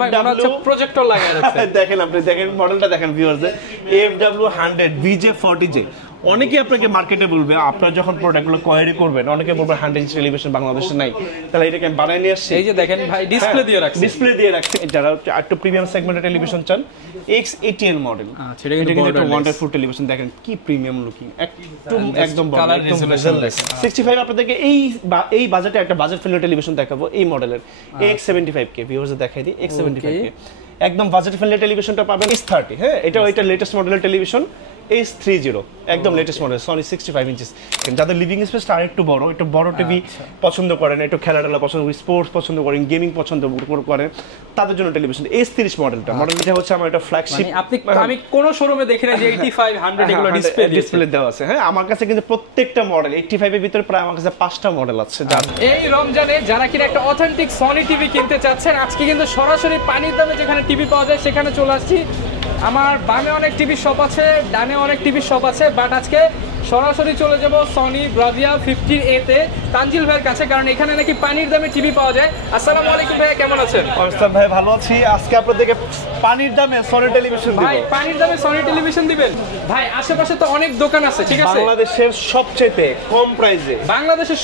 ভাই মনে হচ্ছে প্রজেক্টর লাগায় রাখছে। দেখেন আপনি দেখেন মডেলটা দেখেন ভিউয়ার্স, FW100 VJ40J। অনেকেই আপনাকে মার্কেটে বলবে, আপনারা যখন প্রোডাক্টগুলো কোয়ারি করবেন অনেকে বলবে 100 ইঞ্চি টেলিভিশন বাংলাদেশে নাই, তাহলে এটাকে আমি বানায় নিয়ে আসছি। এই যে দেখেন ভাই ডিসপ্লে দিয়ে রাখছে, ডিসপ্লে দিয়ে রাখছে। যারা একটু প্রিমিয়াম সেগমেন্টের টেলিভিশন চান, X80L মডেল। আচ্ছা, এটা কিন্তু ওয়ান্ডারফুল টেলিভিশন, দেখেন কি প্রিমিয়াম লুকিং, একদম বড়, একদম 65। আপনাদেরকে এই বাজেটে একটা বাজেট ফ্রেন্ডলি টেলিভিশন দেখাবো এই মডেলের X75K। ভিউয়ার্স দেখাই দিই X75K, একদম বাজেট ফ্রেন্ডলি টেলিভিশনটা পাবেন S30। হ্যাঁ, এটা লেটেস্ট মডেলের টেলিভিশন S30, একদম লেটেস্ট মডেল সনি 65 ইঞ্চিস। যাদের লিভিং স্পেসটা আরেকটু বড়, একটু বড় টিভি পছন্দ করেন, একটু খেলাধুলা পছন্দ করেন, স্পোর্টস পছন্দ করেন, গেমিং পছন্দ করেন, তাদের জন্য টেলিভিশন S30 মডেলটা। মডেলটা হচ্ছে আমার একটা ফ্ল্যাগশিপ। আমি কোন শোরুমে দেখি না যে 85 100 এগুলো ডিসপ্লে দেওয়া আছে। হ্যাঁ, আমার কাছে কিন্তু প্রত্যেকটা মডেল 85 এর ভিতরে প্রায় আমার কাছে 5টা মডেল আছে। এই রমজানে যারা কিনা একটা অথেন্টিক সনি টিভি কিনতে চাচ্ছেন, আজকে কিন্তু সরাসরি পানির দামে যেখানে টিভি পাওয়া যায় সেখানে চলে আসছি। আমার বামে অনেক টিভি শপ আছে, ডানে অনেক টিভি শপ আছে, বাট আজকে সরাসরি চলে যাব সনি ব্রাভিয়া 15A তে তানজিল ভাইয়ের কাছে, কারণ এখানে নাকি পানির দামে টিভি পাওয়া যায়। আসসালামু আলাইকুম ভাই, কেমন আছেন? অবস্থান ভাই ভালো আছি। আজকে আপনাদেরকে পানির দামে সনি টেলিভিশন দিব। ভাই পানির দামে সনি টেলিভিশন দিবেন? ভাই আশেপাশে তো অনেক দোকান আছে, ঠিক আছে? বাংলাদেশের সবচেয়ে কম প্রাইসে, বাংলাদেশের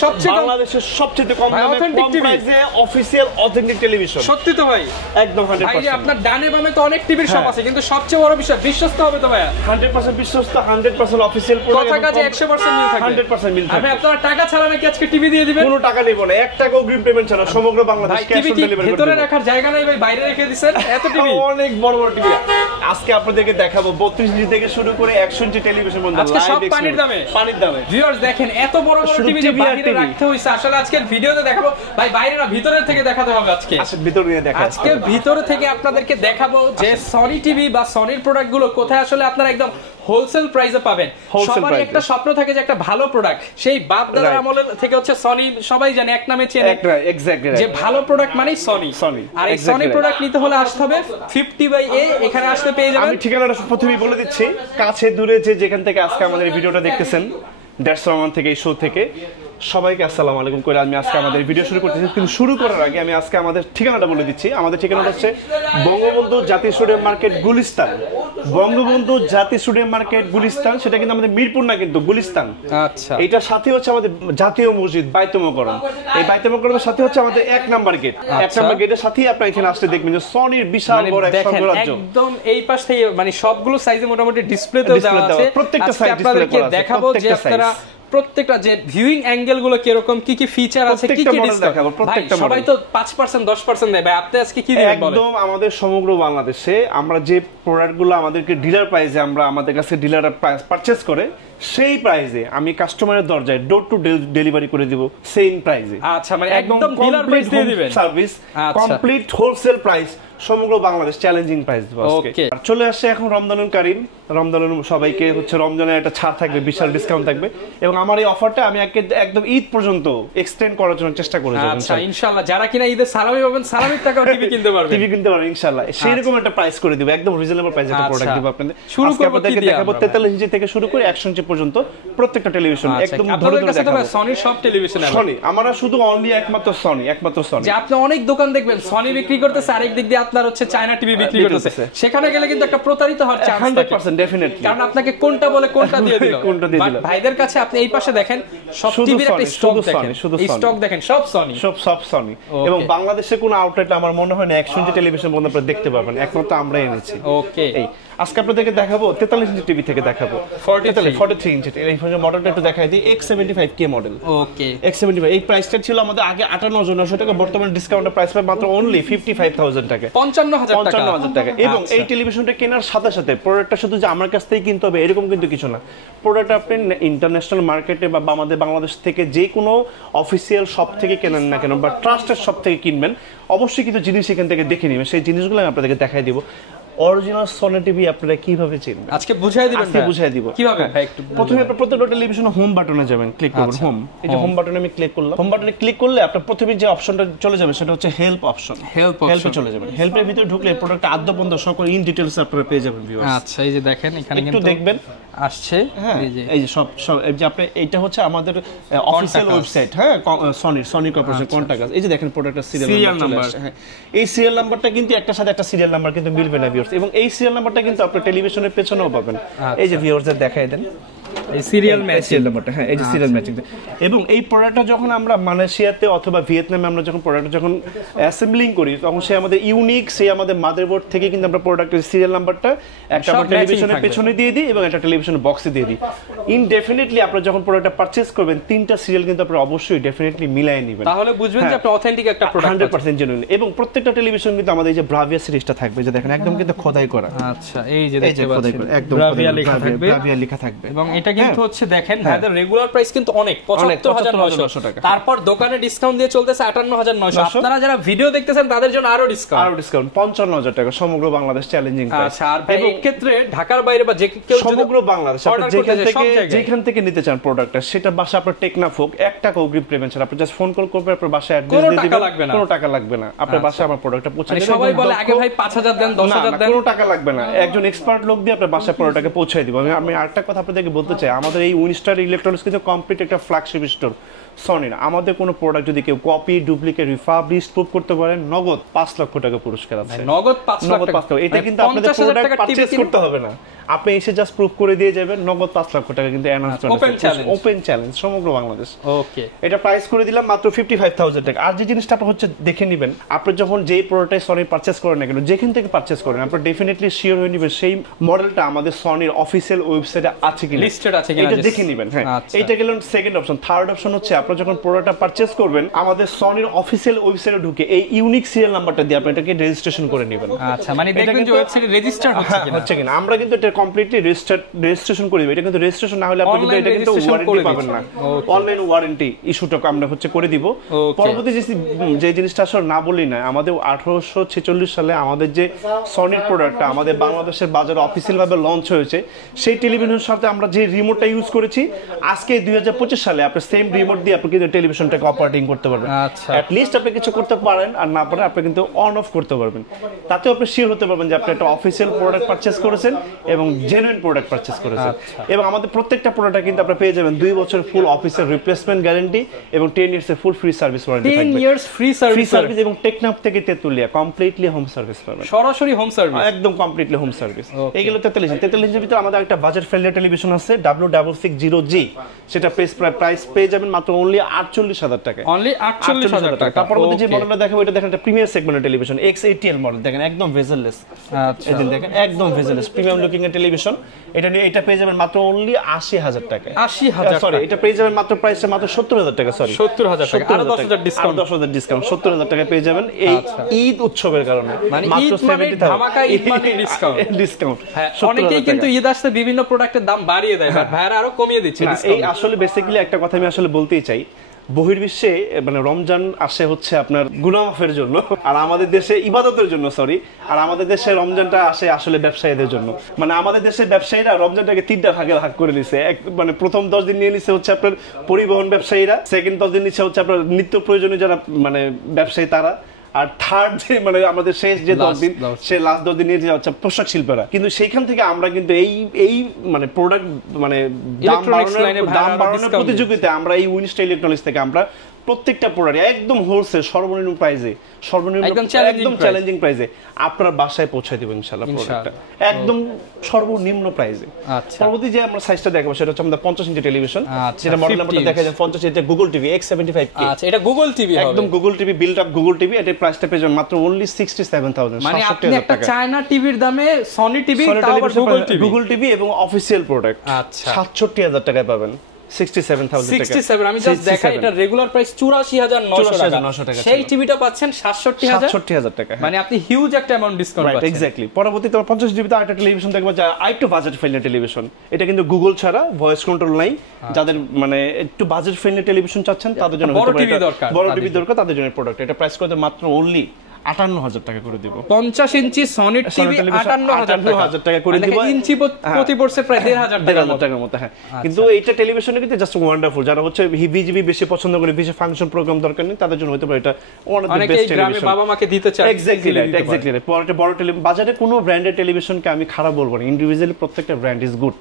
সবচেয়ে কম দামে কম প্রাইসে অফিশিয়াল অথেন্টিক টেলিভিশন। সত্যি তো ভাই? একদম 100%। ভাই আপনার ডানে বামে তো অনেক টিভির শপ আছে, কিন্তু সবচেয়ে বড় বিষয় বিশ্বস্ত হবে তো ভাই? 100% বিশ্বস্ত, 100% অফিশিয়াল প্রোডাক্ট। কথা কাজে 100% মিল থাকবে। 100% মিল থাকবে। আমি আপনারা টাকা ছাড়া নাকি আজকে টিভি দিয়ে দিবেন? কোনো টাকা নেব না, 1 টাকা অগ্রিম পেমেন্ট ছাড়া সমগ্র বাংলাদেশ ক্যাশ অন ডেলিভারি। ভিতরে রাখার জায়গা নাই ভাই, বাইরে রেখে দিবেন এত টিভি? অনেক বড় বড় টিভি আজকে আপনাদেরকে দেখাবো। 32 ইঞ্চি থেকে শুরু করে 100 ইঞ্চি টেলিভিশন পর্যন্ত আজকে সব পানির দামে। পানির দামে ভিউয়ার্স দেখেন এত বড় বড় টিভি বাইরে রাখতে হইছে। আসলে আজকে ভিডিওতে দেখাবো ভাই, বাইরে না ভিতরে থেকে দেখাতে হবে আজকে। আচ্ছা, ভিতরে নিয়ে দেখা। আজকে ভিতরে থেকে আপনাদেরকে দেখাবো যে সনি টিভি বা সনির প্রোডাক্টগুলো কোথায় আসলে আপনারা একদম হোলসেল প্রাইসে পাবেন। সবারই একটা স্বপ্ন থাকে যে একটা ভালো প্রোডাক্ট, সেই বাপ দাদার আমলের থেকে হচ্ছে সনি, সবাই জানে এক নামে চেনে যে ভালো প্রোডাক্ট মানেই সনি। আর এই সনি প্রোডাক্ট নিতে হলে আসতে হবে 50/A, এখানে আসতে পেয়ে যাবেন। আমি ঠিকানাটা প্রথমেই বলে দিচ্ছি, কাছে দূরে যেখান থেকে আজকে আমাদের ভিডিওটা দেখতেছেন, দ্যাটস রহমান থেকে, এই শো থেকে, সবাইকে আসসালামু আলাইকুম করে আমি আজকে আমাদের ভিডিও শুরু করতেছি। কিন্তু শুরু করার আগে আমি আজকে আমাদের ঠিকানাটা বলে দিচ্ছি। আমাদের ঠিকানাটা হচ্ছে বঙ্গবন্ধু জাতীয় স্টেডিয়াম মার্কেট, গুলিস্তান। বঙ্গবন্ধু জাতীয় স্টেডিয়াম মার্কেট, গুলিস্তান। সেটা কিন্তু আমাদের মিরপুর না, কিন্তু গুলিস্তান। আচ্ছা, এটার সাথে হচ্ছে আমাদের জাতীয় মসজিদ বাইতুল মোকাররম। এই বাইতুল মোকাররমের সাথে হচ্ছে আমাদের 1 নাম্বার গেট। 1 নাম্বার গেটের সাথেই আপনি এখানে আসতে দেখবেন যে সনির বিশাল বড় এক সাম্রাজ্য। একদম এই পাশ থেকে মানে সবগুলো সাইজে মোটামুটি ডিসপ্লেতেও দেওয়া আছে। প্রত্যেকটা সাইজ ডিসপ্লে করা আছে। দেখাবো যে আপনারা প্রত্যেকটা যে ভিউইং অ্যাঙ্গেল গুলো কিরকম, কি কি ফিচার আছে, কি কি দেখাবো প্রত্যেকটা মডেল। সবাই তো 5% 10% দেয় ভাই, আপনি আজকে কি দিবেন বলেন? একদম আমাদের সমগ্র বাংলাদেশে আমরা যে প্রোডাক্টগুলো আমাদেরকে ডিলার প্রাইসে আমাদের কাছে ডিলাররা প্রাইস পারচেজ করে, সেই প্রাইসে আমি কাস্টমারের দরজায় ডোর টু ডেলিভারি করে দিব সেম প্রাইসে। আচ্ছা, মানে একদম ডিলার প্রাইস দিয়ে দিবেন। সার্ভিস কমপ্লিট হোলসেল প্রাইস, সমগ্র বাংলাদেশ চ্যালেঞ্জিং প্রাইস দিব আজকে। আর চলে আসছে এখন রমজানুল কারীম। রমজানুল সবাইকে হচ্ছে রমজানের একটা ছাড় থাকবে, বিশাল ডিসকাউন্ট থাকবে, এবং আমার এই অফারটা আমি একদম ঈদ পর্যন্ত এক্সটেন্ড করার জন্য চেষ্টা করে যাব। আচ্ছা, ইনশাআল্লাহ যারা কিনা ঈদে সালামি পাবেন, সালামির টাকাও টিভি কিনতে পারবেন, টিভি কিনতে পারবেন ইনশাআল্লাহ। সেই রকম একটা প্রাইস করে দিব, একদম রিজনেবল প্রাইসে একটা প্রোডাক্ট দিব আপনাদের। শুরু করব কি দিয়ে? দেখাবো 43 ইঞ্চি থেকে শুরু করে 100 ইঞ্চি পর্যন্ত প্রত্যেকটা টেলিভিশন একদম ধরে ধরে দেখাবো। সনি সব টেলিভিশন আছে। সনি আমরা শুধু অনলি একমাত্র সনি। যে আপনি অনেক দোকান দেখবেন সনি বিক্রি করতেছে, আরেক দিক দিয়ে আপনার হচ্ছে চায়না টিভি বিক্রি করতেছে, সেখানে গেলে কিন্তু একটা প্রতারিত হওয়ার চান্স থাকে 100% ডেফিনেটলি। কারণ আপনাকে কোনটা বলে কোনটা দিয়ে দিল। ভাইদের কাছে আপনি এই পাশে দেখেন সব টিভির একটা স্টক দেখেন, এই স্টক দেখেন সব সনি, সব সনি। এবং বাংলাদেশে কোনো আউটলেট আমার মনে হয় না 100 ইঞ্চি টেলিভিশন বন্ধ আপনারা দেখতে পারবেন, একমাত্র আমরা এনেছি। ওকে, এই আজকে আপনাদেরকে দেখাবো 43 ইঞ্চি টিভি থেকে দেখাবো 43 ইঞ্চি। এই মডেলটা একটু দেখাই দিই, X75K মডেল। ওকে, X75 এই প্রাইসটা ছিল আমাদের আগে 58,900 টাকা, বর্তমানে ডিসকাউন্টের প্রাইস পাই মাত্র অনলি 55,000 টাকা, 55,000 টাকা। এবং এই টেলিভিশনটা কেনার সাথে সাথে প্রোডাক্টটা শুধু যে আমার কাছ থেকে কিনতে হবে এরকম কিন্তু কিছু না। প্রোডাক্ট আপনি ইন্টারন্যাশনাল মার্কেটে বা আমাদের বাংলাদেশ থেকে যে কোনো অফিসিয়াল শপ থেকে কেনেন না কেন বা ট্রাস্টেড শপ থেকে কিনবেন, অবশ্যই কিন্তু জিনিস এখান থেকে দেখে নেবেন। সেই জিনিসগুলো আমি আপনাদেরকে দেখাই দিব। অরিজিনাল সনি টিভি আপনারা কিভাবে চিনবেন আজকে বুঝাই দিবেন, আজকে বুঝাই দিব কিভাবে ভাই একটু প্রথমে আপনার প্রত্যেকটা টেলিভিশনে হোম বাটনে যাবেন, ক্লিক করবেন হোম। এই যে হোম বাটনে আমি ক্লিক করলাম, হোম বাটনে ক্লিক করলে আপনার প্রথমে যে অপশনটা চলে যাবে সেটা হচ্ছে হেল্প অপশন। হেল্পে চলে যাবেন, হেল্পের ভিতরে ঢুকলে প্রোডাক্ট আদ্য পর্যন্ত সকল ইন ডিটেইলস আপনারা পেয়ে যাবেন ভিউয়ার্স। আচ্ছা এই যে দেখেন এখানে একটু কিন্তু দেখবেন আসছে, এই যে সব এই যে আপনি এইটা হচ্ছে আমাদের অফিশিয়াল ওয়েবসাইট, হ্যাঁ সনি কর্পোরেশন কন্টাক্ট। এই যে দেখেন প্রোডাক্টের সিরিয়াল নাম্বার, হ্যাঁ এই সিরিয়াল নাম্বারটা কিন্তু একটার সাথে একটা সিরিয়াল নাম্বার কিন্তু মিলবে না ভিউয়ার্স, এবং এই সিরিয়াল নাম্বারটা কিন্তু আপনি টেলিভিশনের পেছনেও পাবেন। এই যে ভিউয়ার্সদের দেখাই দেন এই সিরিয়াল নাম্বারটা, হ্যাঁ এই যে সিরিয়াল ম্যাচিং। এবং এই প্রোডাক্টটা যখন আমরা মালয়েশিয়াতে অথবা ভিয়েতনামে আমরা যখন প্রোডাক্টটা যখন অ্যাসেম্বলিং করি তখন সে আমাদের ইউনিক, সে আমাদের মাদারবোর্ড থেকে কিন্তু আমরা প্রোডাক্টের সিরিয়াল নাম্বারটা একটা টেলিভিশনের পেছনে দিয়ে দিই এবং একটা টেলিভিশনের বক্সে দিয়ে দিই। ইনডেফিনিটলি আপনারা যখন প্রোডাক্টটা পারচেজ করবেন তিনটা সিরিয়াল কিন্তু আপনারা অবশ্যই ডেফিনেটলি মিলাই নেবেন, তাহলে বুঝবেন যে আপনি অথেন্টিক একটা প্রোডাক্ট 100% জেনুইন। এবং প্রত্যেকটা টেলিভিশন কিন্তু আমাদের এই যে ব্রাভিয়া সিরিজটা থাকবে, যে দেখেন একদম কিন্তু খোদাই করা। আচ্ছা এই যে দেখতে পাচ্ছেন একদম ব্রাভিয়া লেখা থাকবে, ব্রাভিয়া লেখা থাকবে। এবং এটা কিন্তু হচ্ছে দেখেন ভাইদের রেগুলার প্রাইস কিন্তু অনেক ৭৫,৯০০ টাকা, তারপর দোকানে ডিসকাউন্ট দিয়ে চলতেছে ৫৮,৯০০। আপনারা যারা ভিডিও দেখতেছেন তাদের জন্য আরো ডিসকাউন্ট ৫৫,০০০ টাকা সমগ্র বাংলাদেশ চ্যালেঞ্জিং প্রাইস। আর ভাই এই ক্ষেত্রে ঢাকার বাইরে বা যে কেউ সমগ্র বাংলাদেশ আপনি যেখান থেকে নিতে চান প্রোডাক্টটা, সেটা বাসা আপনার টেকনাফ হোক, ১ টাকা অগ্রিম পেমেন্ট ছাড়া আপনি জাস্ট ফোন কল করবেন, আপনার বাসায় অ্যাড্রেস দিয়ে দিবেন, কোনো টাকা লাগবে না, আপনার বাসায় আমার প্রোডাক্টটা পৌঁছে দেবে। সবাই বলে আগে ভাই ৫০০০ দেন ১০০০০ দেন, কোনো টাকা লাগবে না, একজন এক্সপার্ট লোক দিয়ে আপনার বাসায় প্রোডাক্টটাকে পৌঁছে দিব। আমি আরেকটা কথা আপনাদেরকে বলতে চাই, আমাদের এই উইনস্টার ইলেকট্রনিক্স কিন্তু কমপ্লিট একটা ফ্ল্যাগশিপ স্টোর সনির। আমাদের কোনো প্রোডাক্ট যদি কেউ কপি, ডুপ্লিকেট, রিফাবলিশড প্রুফ করতে পারেন, নগদ ৫ লক্ষ টাকা পুরস্কার আছে। নগদ ৫ লাখ টাকা, এটা কিন্তু আপনাদের প্রোডাক্ট পারচেজ করতে হবে না, আপনি এসে জাস্ট প্রুফ করে দিয়ে যাবেন, নগদ ৫ লক্ষ টাকা কিন্তু অ্যানাউন্সমেন্ট, ওপেন চ্যালেঞ্জ সমগ্র বাংলাদেশ। ওকে এটা প্রাইস করে দিলাম মাত্র 55,000 টাকা। আর যে জিনিসটা আপনি হচ্ছে দেখে নেবেন, আপনি যখন যেই প্রোডাক্টটাই সনি পারচেজ করেন না কেন, যেখান থেকে পারচেজ করেন, আপনি ডেফিনেটলি শিওর হয়ে নেবেন সেই মডেলটা আমাদের সনির অফিসিয়াল ওয়েবসাইটে আছে কিনা, লিস্টেড আছে কিনা, এটা দেখে নেবেন। হ্যাঁ এইটা গেল সেকেন্ড অপশন। থার্ড অপশন হচ্ছে আপনারা যখন প্রোডাক্টটা পারচেজ করবেন, আমাদের সনির অফিসিয়াল ওয়েবসাইটে ঢুকে এই ইউনিক সিরিয়াল নাম্বারটা দিয়ে আপনি এটাকে রেজিস্ট্রেশন করে নেবেন। আচ্ছা মানে দেখবেন যে ওয়েবসাইটে রেজিস্টার হচ্ছে কিনা। আমরা কিন্তু এটা কমপ্লিটলি রেজিস্ট্রেশন করে দিব। এটা কিন্তু রেজিস্ট্রেশন না হলে আপনি কিন্তু এটা কিন্তু ওয়ারেন্টি পাবেন না, অনলাইন ওয়ারেন্টি ইস্যুটা আমরা হচ্ছে করে দিব। পরবর্তী যে জিনিসটা আসলে না বলি না, আমাদের 1846 সালে আমাদের যে সনির প্রোডাক্টটা আমাদের বাংলাদেশের বাজারে অফিসিয়াল ভাবে লঞ্চ হয়েছে, সেই টেলিভিশনের সাথে আমরা যে রিমোটটা ইউজ করেছি, আজকে 2025 সালে আপনি সেম রিমোট দিয়ে আপনি কিন্তু টেলিভিশনটাকে অপারেটিং করতে পারবেন। আচ্ছা অ্যাট লিস্ট আপনি কিছু করতে পারেন, আর না পারেন আপনি কিন্তু অন অফ করতে পারবেন। তাতেও আপনি শিওর হতে পারবেন যে আপনি একটা অফিসিয়াল প্রোডাক্ট পারচেজ করেছেন এবং জেনুইন প্রোডাক্ট পারচেজ করেছেন। এবং আমাদের প্রত্যেকটা প্রোডাক্ট কিন্তু আপনি পেয়ে যাবেন 2 বছর ফুল অফিসিয়াল রিপ্লেসমেন্ট গ্যারান্টি এবং 10 ইয়ার্স এর ফুল ফ্রি সার্ভিস ওয়ারেন্টি থাকবে। 10 ইয়ার্স ফ্রি সার্ভিস এবং টেকনাফ থেকে তেতুলিয়া কমপ্লিটলি হোম সার্ভিস পাবেন, সরাসরি হোম সার্ভিস, একদম কমপ্লিটলি হোম সার্ভিস। এইগুলো 43 এর ভিতরে আমাদের একটা বাজেট ফ্রেন্ডলি টেলিভিশন আছে W660G, সেটা প্রাইস পেয়ে যাবেন মাত্র অনলি 48,000 টাকা, অনলি 48,000 টাকা। তারপর যে মডেলটা দেখাবো এটা দেখেন, একটা প্রিমিয়ার সেগমেন্টের টেলিভিশন X80L মডেল, দেখেন একদম ভেজেললেস। আচ্ছা এই দেখেন একদম ভেজেললেস প্রিমিয়াম লুকিং এর টেলিভিশন। এটা পেয়ে যাবেন মাত্র অনলি 80,000 টাকা। 80,000, সরি এটা পেয়ে যাবেন মাত্র প্রাইসে মাত্র 70,000 টাকা। সরি 70,000 টাকা, আরো 10,000 ডিসকাউন্ট, 10,000 ডিসকাউন্ট, 70,000 টাকা পেয়ে যাবেন এই ঈদ উৎসবের কারণে। মানে ঈদ মানে ধামাকা, ঈদ মানে ডিসকাউন্ট। হ্যাঁ অনেকেই কিন্তু ঈদ আসতে বিভিন্ন প্রোডাক্টের দাম বাড়িয়ে দেয়, বাট ভাইরা আরো কমিয়ে দিচ্ছে ডিসকাউন্ট। এই আসলে বেসিক্যালি একটা কথা আমি আসলে বলতেই চাই, বহির্বিশ্বে মানে রমজান আসে হচ্ছে আপনার গুনাহ মাফের জন্য, আর আমাদের দেশে ইবাদতের জন্য, সরি, আর আমাদের দেশে রমজানটা আসে আসলে ব্যবসায়ীদের জন্য। মানে আমাদের দেশের ব্যবসায়ীরা রমজানটাকে 3টা ভাগে ভাগ করে নিছে। মানে প্রথম 10 দিন নিয়ে নিছে হচ্ছে আপনার পরিবহন ব্যবসায়ীরা, সেকেন্ড 10 দিন নিচ্ছে হচ্ছে আপনার নিত্য প্রয়োজনীয় যারা মানে ব্যবসায়ী তারা, আর থার্ড যে মানে আমাদের শেষ যে 10 দিন, সে লাস্ট 10 দিন নিয়ে যাচ্ছে পোশাক শিল্পীরা। কিন্তু সেইখান থেকে আমরা কিন্তু এই মানে প্রোডাক্ট মানে দাম বাড়ানোর প্রতিযোগিতা আমরা এই উইনস্টার ইলেকট্রনিক্স থেকে আমরা প্রত্যেকটা প্রোডাক্ট একদম হোলসেল সর্বনিম্ন প্রাইসে, একদম চ্যালেঞ্জিং প্রাইসে আপনার বাসায় পৌঁছে দেব ইনশাআল্লাহ প্রোডাক্টটা একদম সর্বনিম্ন প্রাইসে। আচ্ছা পরবর্তী যে আমরা সাইজটা দেখাবো সেটা হচ্ছে আমাদের 50 ইঞ্চি টেলিভিশন, যেটা মডেল নাম্বারটা দেখা যায় 50 ইঞ্চি গুগল টিভি X75K। আচ্ছা এটা গুগল টিভি হবে, একদম Google TV, built up Google TV. এটার প্রাইসটা পেয়ে যাবেন মাত্র অনলি 67,000, মানে আপনি একটা চায়না টিভির দামে সনি টিভি, তাও আবার গুগল টিভি এবং অফিশিয়াল প্রোডাক্ট। আচ্ছা 67,000 টাকায় পাবেন। 67,000 টাকা। 67 আমি জাস্ট দেখাই, এটা রেগুলার প্রাইস 84,900 টাকা, সেই টিভিটা পাচ্ছেন 67,000 টাকা। মানে আপনি হিউজ একটা অ্যামাউন্ট ডিসকাউন্ট পাচ্ছেন। এক্স্যাক্টলি। পরবর্তীতে 50 জিবি তে আরেকটা টেলিভিশন দেখবো, যা আরেকটু বাজেট ফ্রেন্ডলি টেলিভিশন। এটা কিন্তু গুগল ছাড়া ভয়েস কন্ট্রোল নাই, যাদের মানে একটু বাজেট ফ্রেন্ডলি টেলিভিশন চাচ্ছেন তাদের জন্য, বড় টিভি দরকার তাদের জন্য প্রোডাক্ট। এটা প্রাইস কত? মাত্র অনলি 58,000 টাকা করে দিব। 50 ইঞ্চি সনি টিভি 58,000 টাকা করে দিব। ইঞ্চি প্রতি পড়ছে প্রায় 1,500 টাকার মতো। হ্যাঁ, কিন্তু এটা টেলিভিশনে কিন্তু জাস্ট ওয়ান্ডারফুল। যারা হচ্ছে হিবিজিবি বেশি পছন্দ করে, বেশি ফাংশন প্রোগ্রাম দরকার নেই, তাদের জন্য হতে পারে এটা one of the best television. বাবা মাকে দিতে চায়। এক্স্যাক্টলি। বড় টেলিভিশন বাজারে কোনো ব্র্যান্ডের টেলিভিশনকে আমি খারাপ বলবো না, ইন্ডিভিজুয়ালি প্রত্যেকটা brand is good,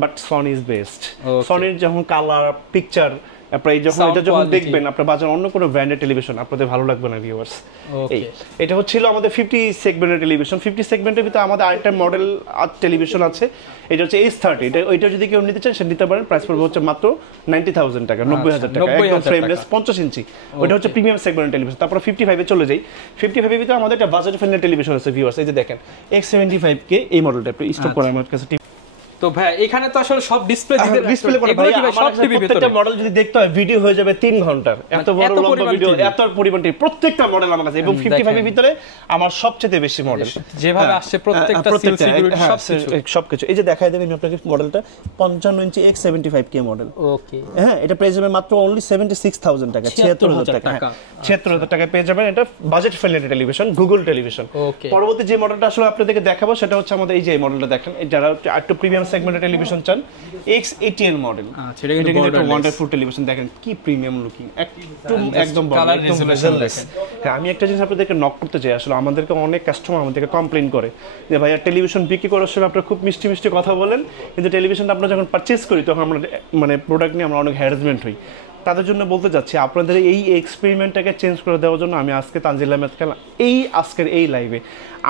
but Sony is best. সনির যখন কালার, পিকচার, আপনারা যখন দেখবেন আপনার বাজার অন্য কোনো ব্র্যান্ডের টেলিভিশন আপনাদের ভালো লাগবে না ভিউয়ার্স। এটা হচ্ছিল আমাদের 50 সেগমেন্টের টেলিভিশন। 50 সেগমেন্টের ভিতরে আমাদের আরেকটা মডেল টেলিভিশন আছে, এটা হচ্ছে S30। এটা যদি কেউ নিতে চান সেটা নিতে পারেন। প্রাইস পড়বে হচ্ছে মাত্র 90,000 টাকা, 90,000 টাকা, একদম ফ্রেমলেস 50 ইঞ্চি। ওটা হচ্ছে প্রিমিয়াম সেগমেন্টের টেলিভিশন। তারপর 55 এ চলে যাই। 55 এর ভিতরে আমাদের একটা বাজেট ফ্রেন্ডলি টেলিভিশন আছে ভিউয়ার্স। এই যে দেখেন X75K, এই মডেলটা একটু স্টপ করে আমার কাছে। তো ভাই এখানে তো আসলে সব ডিসপ্লে করে ভাই, সব টিভি প্রত্যেকটা মডেল যদি দেখতে হয় ভিডিও হয়ে যাবে 3 ঘন্টার। এত বড় লম্বা ভিডিও, এত পরিমাণ টিভি, প্রত্যেকটা মডেল আমার কাছে। এবং 55 এর ভিতরে আমার সবচেয়ে বেশি মডেল যেভাবে আসছে প্রত্যেকটা সিকিউরিটি সবকিছু। এই যে দেখাই দেব আমি আপনাকে মডেলটা 55 ইঞ্চি X75K মডেল। ওকে, হ্যাঁ, এটা পেয়ে যাবেন মাত্র অনলি 76,000 টাকা, 76,000 টাকা। 76,000 টাকা পেয়ে যাবেন। এটা budget friendly television, Google television. পরবর্তী যে মডেলটা আসলে আপনাদেরকে দেখাবো সেটা হচ্ছে আমাদের এই যে মডেলটা দেখেন, যারা একটু প্রিমিয়াম সেগমেন্টের টেলিভিশন চান, X80L মডেল। এটা কিন্তু একটা ওয়ান্ডারফুল টেলিভিশন। দেখেন কি প্রিমিয়াম লুকিং, একদম কালার রেজোলিউশন দেখেন। হ্যাঁ, আমি একটা জিনিস আপনাদেরকে নক করতে চাই। আসলে আমাদেরকে অনেক কাস্টমার আমাদেরকে কমপ্লেইন করে যে ভাইয়া টেলিভিশন বিক্রি করার সময় আপনারা খুব মিষ্টি মিষ্টি কথা বলেন, কিন্তু টেলিভিশনটা আমরা যখন পারচেজ করি তখন আমরা মানে প্রোডাক্ট নিয়ে আমরা অনেক হ্যারাসমেন্ট হই। তাদের জন্য বলতে চাচ্ছি, আপনাদের এই এক্সপেরিমেন্টটাকে চেঞ্জ করে দেওয়ার জন্য আমি আজকে তানজিল আহমেদ খান আজকের এই লাইভে,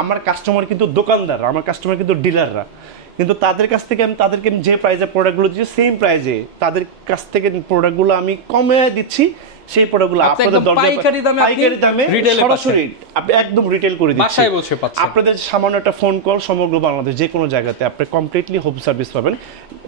আমার কাস্টমার কিন্তু দোকানদার, আমার কাস্টমার কিন্তু ডিলাররা, কিন্তু তাদের কাছ থেকে আমি তাদেরকে যে প্রাইসে প্রোডাক্টগুলো দিচ্ছি সেম প্রাইসে তাদের কাছ থেকে প্রোডাক্টগুলো আমি কমে দিচ্ছি। সেই প্রোডাক্টগুলো আপনাদের পাইকারি দামে সরাসরি আপনি একদম রিটেল করে দিচ্ছি। আপনাদের সামান্য একটা ফোন কল সমগ্র বাংলাদেশ যে কোনো জায়গাতে আপনি কমপ্লিটলি হোম সার্ভিস পাবেন।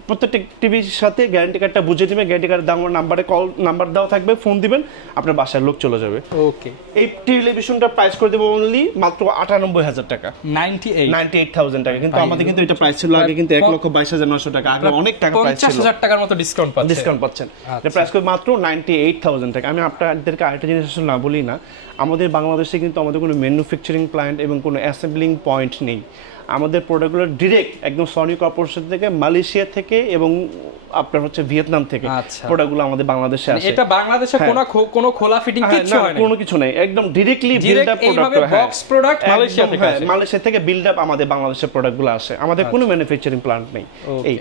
প্রত্যেকটা টিভির সাথে গ্যারান্টি কার্ডটা বুঝে নেবেন, গ্যারান্টি কার্ডের দাম নাম্বারে কল নাম্বার দেওয়া থাকবে, ফোন দিবেন, আপনার বাসার লোক চলে যাবে। ওকে, এই টেলিভিশনটা প্রাইস করে দেবো অনলি মাত্র 98,000 টাকা, 98,000 টাকা। কিন্তু আমাদের কিন্তু এটা প্রাইস ছিল আগে কিন্তু 1,22,900 টাকা, আগে অনেক টাকা প্রাইস ছিল, 50,000 টাকার মতো ডিসকাউন্ট পাচ্ছেন। এটা প্রাইস করে মাত্র 98,000 টাকা। আমি আপনাদেরকে আরেকটা জিনিস আসলে না বলি না, আমাদের বাংলাদেশে কিন্তু আমাদের কোনো ম্যানুফ্যাকচারিং প্ল্যান্ট এবং কোনো অ্যাসেম্বলিং পয়েন্ট নেই। আমাদের প্রোডাক্টগুলো ডিরেক্ট একদম সনি কর্পোরেশন থেকে, মালয়েশিয়া থেকে এবং আপনার হচ্ছে ভিয়েতনাম থেকে প্রোডাক্টগুলো আমাদের বাংলাদেশে আসে। এটা বাংলাদেশে কোনো খোলা ফিটিং কিছু হয় না, কোনো কিছু নাই, একদম directly build up product, box product Malaysia থেকে আসে, মালয়েশিয়া থেকে বিল্ড আপ আমাদের বাংলাদেশের প্রোডাক্টগুলো আসে। আমাদের কোনো ম্যানুফ্যাকচারিং প্ল্যান্ট নেই। এই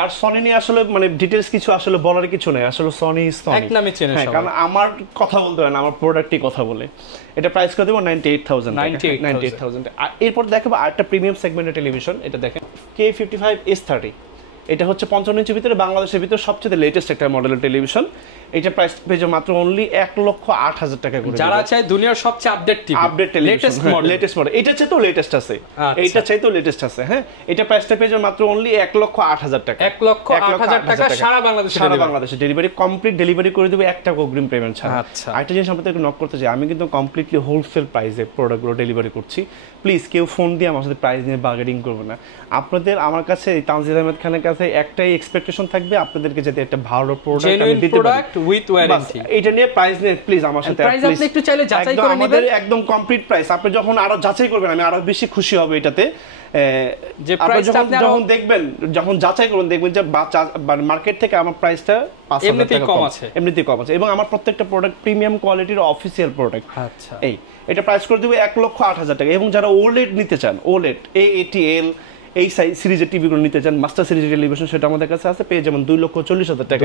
আর সনি নিয়ে আসলে মানে ডিটেইলস কিছু আসলে বলার কিছু নেই, আসলে সনি এক নামে চেনে সবাই, কারণ আমার কথা বলতে হয় না, আমার প্রোডাক্টই কথা বলে। এটা প্রাইস করে দেব 98,000 98,000। আর এরপর দেখাবো আরেকটা প্রিমিয়াম সেগমেন্টের টেলিভিশন। এটা দেখেন K55 S30। এটা হচ্ছে 55 ইঞ্চির ভিতরে বাংলাদেশের ভিতরে সবচেয়ে লেটেস্ট একটা মডেলের টেলিভিশন। এটা প্রাইস পেয়ে মাত্র অনলি 1,08,000 টাকা করে। যারা চায় দুনিয়ার সবচেয়ে update TV, update television, latest model, এটা চাইতেও লেটেস্ট আছে, এইটা চাইতেও লেটেস্ট আছে। হ্যাঁ, এটা প্রাইসটা পেয়ে মাত্র অনলি 1,08,000 টাকা, 1,08,000 টাকা সারা বাংলাদেশে ডেলিভারি, কমপ্লিট ডেলিভারি করে দেব, 1 টাকা অগ্রিম পেমেন্ট ছাড়া। আচ্ছা, আরেকটা জিনিস আপনাদেরকে নক করতে চাই, আমি কিন্তু কমপ্লিটলি হোলসেল প্রাইসে প্রোডাক্টগুলো ডেলিভারি করছি। প্লিজ কেউ ফোন দিয়ে আমার সাথে প্রাইস নিয়ে বার্গেনিং করবে না। আপনাদের আমার কাছে তানজিল আহমেদ খানের কাছে একটাই এক্সপেকটেশন থাকবে, আপনাদেরকে যাতে একটা ভালো প্রোডাক্ট আমি দিতে পারি। এটা নিয়ে প্রাইস নিয়ে প্লিজ আমার সাথে প্রাইস আপনি একটু চাইলে যাচাই করে নেবেন, আমাদের একদম কমপ্লিট প্রাইস। আপনি যখন আরো যাচাই করবেন আমি আরো বেশি খুশি হব এটাতে, যে প্রাইস আপনি যখন দেখবেন, যখন যাচাই করবেন দেখবেন যে মার্কেট থেকে আমার প্রাইসটা 5,000 টাকা কম আছে, এমনিতেই কম আছে, এবং আমার প্রত্যেকটা প্রোডাক্ট প্রিমিয়াম কোয়ালিটির অফিশিয়াল প্রোডাক্ট। আচ্ছা, এই এটা প্রাইস করে দেব 1,08,000 টাকা। এবং যারা ওলেড নিতে চান, ওলেড A80L এই সিরিজের টিভিগুলো নিতে চান, মাস্টার সিরিজের টেলিভিশন, সেটা আমাদের কাছে আছে, পেয়ে যেমন 2,40,000 টাকা।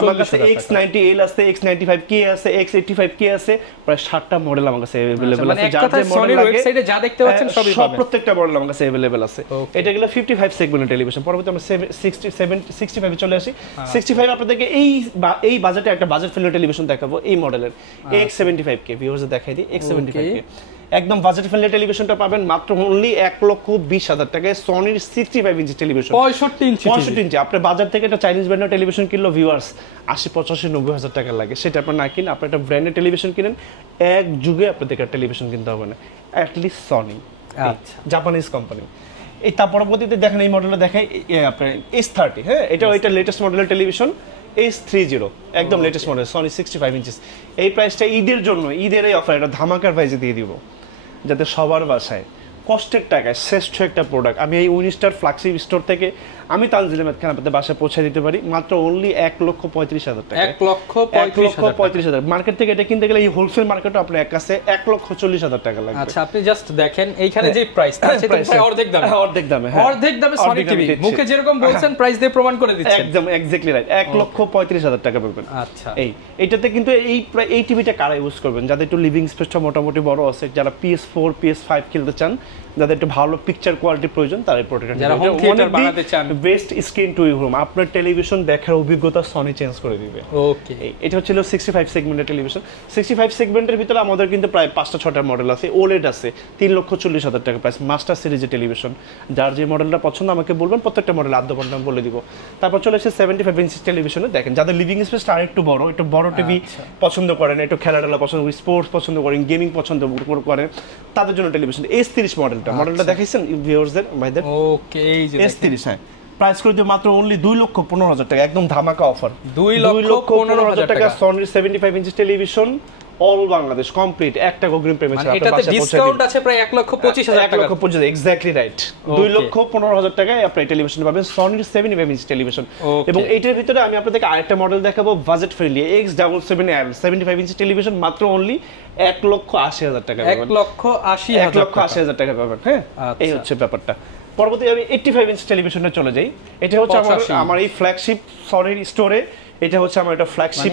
আমার কাছে X90L আছে, X95K আছে, X85K আছে, প্রায় 60টা মডেল আমার কাছে अवेलेबल আছে। যার যে মডেল লাগে ওয়েবসাইটে যা দেখতে পাচ্ছেন সবই পাবেন, প্রত্যেকটা মডেল আমার কাছে अवेलेबल আছে। এটা গেল 55 সেগমেন্টের টেলিভিশন। পরবর্তী আমরা 65 এ চলে আসি। 65 আপনাদেরকে এই বাজেটে একটা বাজেট ফ্রেন্ডলি টেলিভিশন দেখাবো, এই মডেলের X75K ভিউয়ার্স দেখাই দিই। X75K একদম বাজেট ফ্রেন্ডলি টেলিভিশনটা পাবেন মাত্র অনলি 1,20,000 টাকায়, সনির 65 ইঞ্চি টেলিভিশন, 65 ইঞ্চি। আপনি বাজার থেকে একটা চাইনিজ ব্র্যান্ডের টেলিভিশন কিনলো ভিউয়ার্স 80, 85, 90,000 টাকা লাগে, সেটা আপনার না কিনে আপনি একটা ব্র্যান্ডের টেলিভিশন কিনেন, এক যুগে আপনাদেরকে টেলিভিশন কিনতে হবে না, অ্যাটলিস্ট সনি, আচ্ছা, জাপানিজ কোম্পানি। এই তার পরবর্তীতে দেখেন এই মডেলটা দেখাই আপনার S30। হ্যাঁ, এটা ওইটা লেটেস্ট মডেলের টেলিভিশন S30, একদম লেটেস্ট মডেল, সনি 65 ইঞ্চিস। এই প্রাইসটা ঈদের জন্য, ঈদের এই অফার, এটা ধামাকার প্রাইসে দিয়ে দিব। যাতে সবার বাসায় কষ্টের টাকায় শ্রেষ্ঠ একটা প্রোডাক্ট আমি এই উইনস্টার ফ্ল্যাগশিপ স্টোর থেকে আমি তানজিল আহমেদ খান আপনাদের বাসায় পৌঁছে দিতে পারি মাত্র অনলি 1,35,000 টাকা। 1,35,000 মার্কেট থেকে এটা কিনতে গেলে এই হোলসেল মার্কেটে আপনার এক কাছে 1,40,000 টাকা লাগবে। আচ্ছা আপনি জাস্ট দেখেন এইখানে যে প্রাইস আছে প্রায় অর্ধেক দামে অর্ধেক দামে সনি টিভি মুখে যেরকম বলছেন প্রাইস দিয়ে প্রমাণ করে দিচ্ছেন একদম এক্স্যাক্টলি রাইট 1,35,000 টাকা পাবেন। আচ্ছা এইটাতে কিন্তু এই টিভিটা কারা ইউজ করবেন যাদের একটু লিভিং স্পেসটা মোটামুটি বড় আছে যারা PS4 PS5 খেলতে চান যাদের একটু ভালো পিকচার কোয়ালিটি প্রয়োজন তারা এই প্রোডাক্টটা যারা হোম থিয়েটার বানাতে চান বেস্ট স্ক্রিন টু রুম আপনার টেলিভিশন দেখার অভিজ্ঞতা সনি চেঞ্জ করে দিবে। ওকে এটা হচ্ছে 65 সেগমেন্টের টেলিভিশন। 65 সেগমেন্টের ভিতরে আমাদের কিন্তু প্রায় 5টা-6টা মডেল আছে। ওলেড আছে 3,40,000 টাকা প্রাইস মাস্টার সিরিজের টেলিভিশন। যার যে মডেলটা পছন্দ আমাকে বলবেন প্রত্যেকটা মডেল আদ্য ঘন্টা আমি বলে দিব। তারপর চলে এসে 75 ইঞ্চি টেলিভিশনে দেখেন যাদের লিভিং স্পেসটা আরেকটু বড় একটু বড় টিভি পছন্দ করেন একটু খেলাধুলা পছন্দ করেন স্পোর্টস পছন্দ করেন গেমিং পছন্দ করেন তাদের জন্য টেলিভিশন S30 মডেলটা দেখাইছেন ভিউয়ার্সদের ভাইদের। ওকে এই যে S30 হ্যাঁ প্রাইস করে দিও মাত্র অনলি 2,15,000 টাকা একদম ধামাকা অফার 2,15,000 টাকা সনির 75 ইঞ্চি টেলিভিশন অল বাংলাদেশ কমপ্লিট একটা অগ্রিম পেমেন্ট আছে এটাতে ডিসকাউন্ট আছে প্রায় 1,25,000 টাকা 1,25,000 এক্স্যাক্টলি রাইট 2,15,000 টাকায় আপনি টেলিভিশন পাবেন সনির 75 ইঞ্চি টেলিভিশন। এবং এইটার ভিতরে আমি আপনাদেরকে আরেকটা মডেল দেখাবো বাজেট ফ্রেন্ডলি X77L 75 ইঞ্চি টেলিভিশন মাত্র অনলি 1,80,000 টাকা পাবেন 1,80,000 টাকা পাবেন। হ্যাঁ এই হচ্ছে ব্যাপারটা। পরবর্তী আমি 85 ইঞ্চি টেলিভিশনে চলে যাই। এটা হচ্ছে আমার এই ফ্ল্যাগশিপ সনির স্টোরে এটা হচ্ছে আমার একটা ফ্ল্যাগশিপ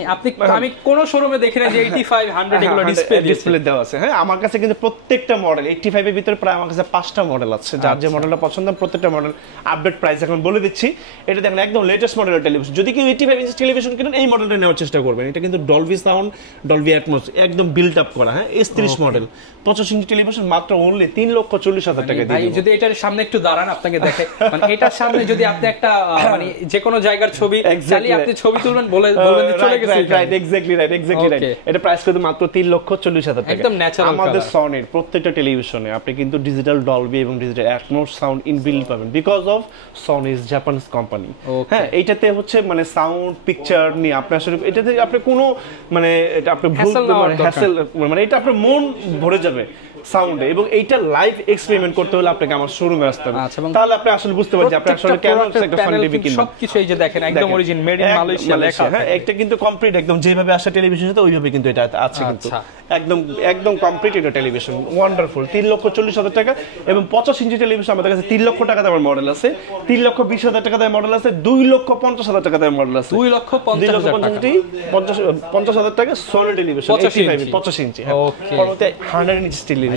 আমি কোন শোরুমে দেখি না যে 85 100 এগুলো ডিসপ্লে দেওয়া আছে। হ্যাঁ আমার কাছে কিন্তু প্রত্যেকটা মডেল 85 এর ভিতরে প্রায় আমার কাছে 5টা মডেল আছে যার যে মডেলটা পছন্দ প্রত্যেকটা মডেল আপডেট প্রাইস এখন বলে দিচ্ছি। এটা দেখেন একদম লেটেস্ট মডেলের টেলিভিশন যদি কেউ 85 ইঞ্চি টেলিভিশন কিনেন এই মডেলটা নেওয়ার চেষ্টা করবেন। এটা কিন্তু ডলবি সাউন্ড ডলবি অ্যাটমস একদম বিল্ড আপ করা। হ্যাঁ S30 মডেল 25 ইঞ্চি টেলিভিশন মাত্র অনলি 3,40,000 টাকা দিয়ে ভাই যদি এটার সামনে একটু দাঁড়ান আপনাকে দেখে মানে এটার সামনে যদি আপনি একটা মানে যে কোনো জায়গার ছবি চালিয়ে আপনি ছবি তুলবেন বলবেন চলে গেছে রাইট এক্স্যাক্টলি রাইট এটা প্রাইস কত মাত্র 3,40,000 টাকা একদম ন্যাচারাল। আমাদের সনির প্রত্যেকটা টেলিভিশনে আপনি কিন্তু ডিজিটাল ডলবি এবং ডিজিটাল অ্যাটমস সাউন্ড ইনবিল্ট পাবেন বিকজ অফ সনিজ জাপানিজ কোম্পানি। হ্যাঁ এইটাতে হচ্ছে মানে সাউন্ড পিকচার নিয়ে আপনি আসলে এটাতে আপনি কোনো মানে এটা আপনি ভুল হ্যাসেল মানে এটা আপনার মন ভরে যাবে সাউন্ডে এবং এইটা লাইভ এক্সপেরিমেন্ট করতে হলে আপনাকে আমার শোরুমে আসতে হবে তাহলে আপনি আসলে বুঝতে পারবেন যে আপনি আসলে কেন একটা সনি টিভি কিনবেন। সবকিছু এই যে দেখেন একদম অরিজিন মেড ইন মালয়েশিয়া লেখা। হ্যাঁ এটা কিন্তু কমপ্লিট একদম যেভাবে আসে টেলিভিশনে ওইভাবে কিন্তু এটা আছে কিন্তু একদম কমপ্লিট এটা টেলিভিশন ওয়ান্ডারফুল 3,40,000 টাকা এবং 25 ইঞ্চি টেলিভিশন আমাদের কাছে 3 লক্ষ টাকা দামের মডেল আছে 3,20,000 টাকা দামের মডেল আছে 2,50,000 টাকা দামের মডেল আছে 2,50,000 টাকা সনি টেলিভিশন 25 ইঞ্চি। পরবর্তী 100 ইঞ্চি টেলিভিশন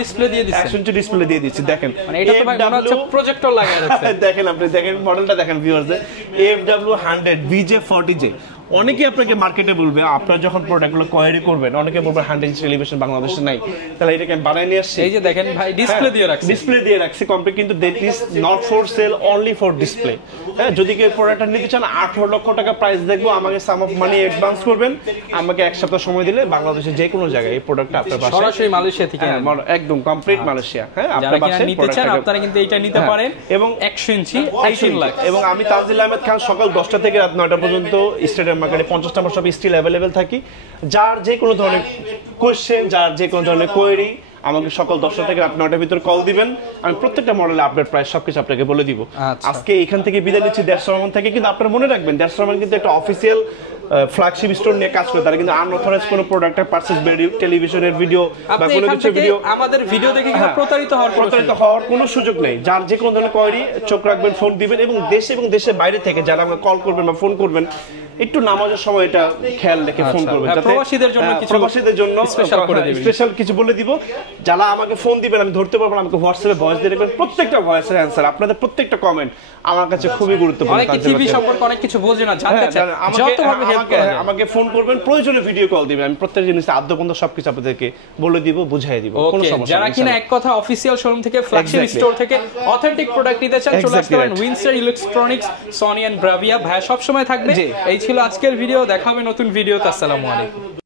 ডিসপ্লে দিয়ে দিচ্ছি ডিসপ্লে দিয়ে দিচ্ছি দেখেন মানে এটা তো ভাই মনে হচ্ছে প্রজেক্টর লাগানো আছে দেখেন আপনি দেখেন মডেলটা দেখেন ভিউয়ারদের FW100 VJ40J অনেকে আপনাকে মার্কেটে বলবে আপনারা যখন প্রোডাক্টগুলো কোয়ারি করবেন অনেকে বলবে 100 ইঞ্চি টেলিভিশন বাংলাদেশে নাই তাহলে এটাকে আমি বানাই নিয়ে আসছি এই যে দেখেন ভাই ডিসপ্লে দিয়ে রাখছি কমপ্লিট কিন্তু that is not for sale only for display. হ্যাঁ যদি কেউ প্রোডাক্টটা নিতে চান 18 লক্ষ টাকা প্রাইস দেখবো আমাকে সাম অফ মানি অ্যাডভান্স করবেন আমাকে এক সপ্তাহ সময় দিলে বাংলাদেশের যে কোনো জায়গায় এই প্রোডাক্টটা আপনার বাসায় সরাসরি মালয়েশিয়া থেকে একদম কমপ্লিট মালয়েশিয়া। হ্যাঁ আপনারা বাসায় নিতে চান আপনারা কিন্তু এটা নিতে পারেন এবং 100 ইঞ্চি 18 লাখ এবং আমি তানজিল আহমেদ খান সকাল 10টা থেকে রাত 9টা পর্যন্ত স্টেডিয়াম মার্কেটে 50টা সব স্টিল অ্যাভেলেবেল থাকি। যার যে কোনো ধরনের কোয়েশ্চেন যার যে কোনো ধরনের কোয়েরি আমাকে সকাল 10টা থেকে রাত 9টার ভিতর কল দিবেন আমি প্রত্যেকটা মডেলের আপডেট প্রাইস সবকিছু আপনাকে বলে দিব। আজকে এখান থেকে বিদায় নিচ্ছি দেড়শরমান থেকে কিন্তু আপনারা মনে রাখবেন দেড়শরমান কিন্তু একটা অফিসিয়াল ফ্ল্যাগশিপ স্টোর নিয়ে কাজ করে তারা কিন্তু আনঅথরাইজড কোনো প্রোডাক্টের পারচেজ টেলিভিশনের ভিডিও বা কোনো কিছু ভিডিও আমাদের ভিডিও দেখে কি প্রতারিত হওয়ার কোনো সুযোগ নেই। যার যে কোনো ধরনের কোয়েরি চোখ রাখবেন ফোন দিবেন এবং দেশে এবং দেশের বাইরে থেকে যারা আমাকে কল করবেন বা ফোন করবেন একটু নামাজের সময় এটা খেয়াল রেখে ফোন করবেন যাতে প্রবাসীদের জন্য স্পেশাল কিছু বলে দিব। যারা আমাকে ফোন দিবেন আমি ধরতে পারবো আমাকে হোয়াটসঅ্যাপে ভয়েস দিয়ে রাখবেন প্রত্যেকটা ভয়েসের অ্যানসার আপনাদের প্রত্যেকটা কমেন্ট আমার কাছে খুবই গুরুত্বপূর্ণ। অনেকে টিভি সম্পর্কে অনেক কিছু বোঝে না জানতে চায় যতভাবে হেল্প করা যায় আমাকে ফোন করবেন প্রয়োজনে ভিডিও কল দিবেন আমি প্রত্যেক জিনিস আদ্যপন্ত সবকিছু আপনাদেরকে বলে দিব বুঝিয়ে দিব কোনো সমস্যা যারা কিনা এক কথা অফিশিয়াল শোরুম থেকে ফ্ল্যাগশিপ স্টোর থেকে অথেন্টিক প্রোডাক্ট নিতে চান চলে আসতে পারেন Winstar electronics Sony and Bravia ভাই সব সময় থাকবে। এই ছিল আজকের ভিডিও দেখা হবে নতুন ভিডিওতে। আসসালামু আলাইকুম।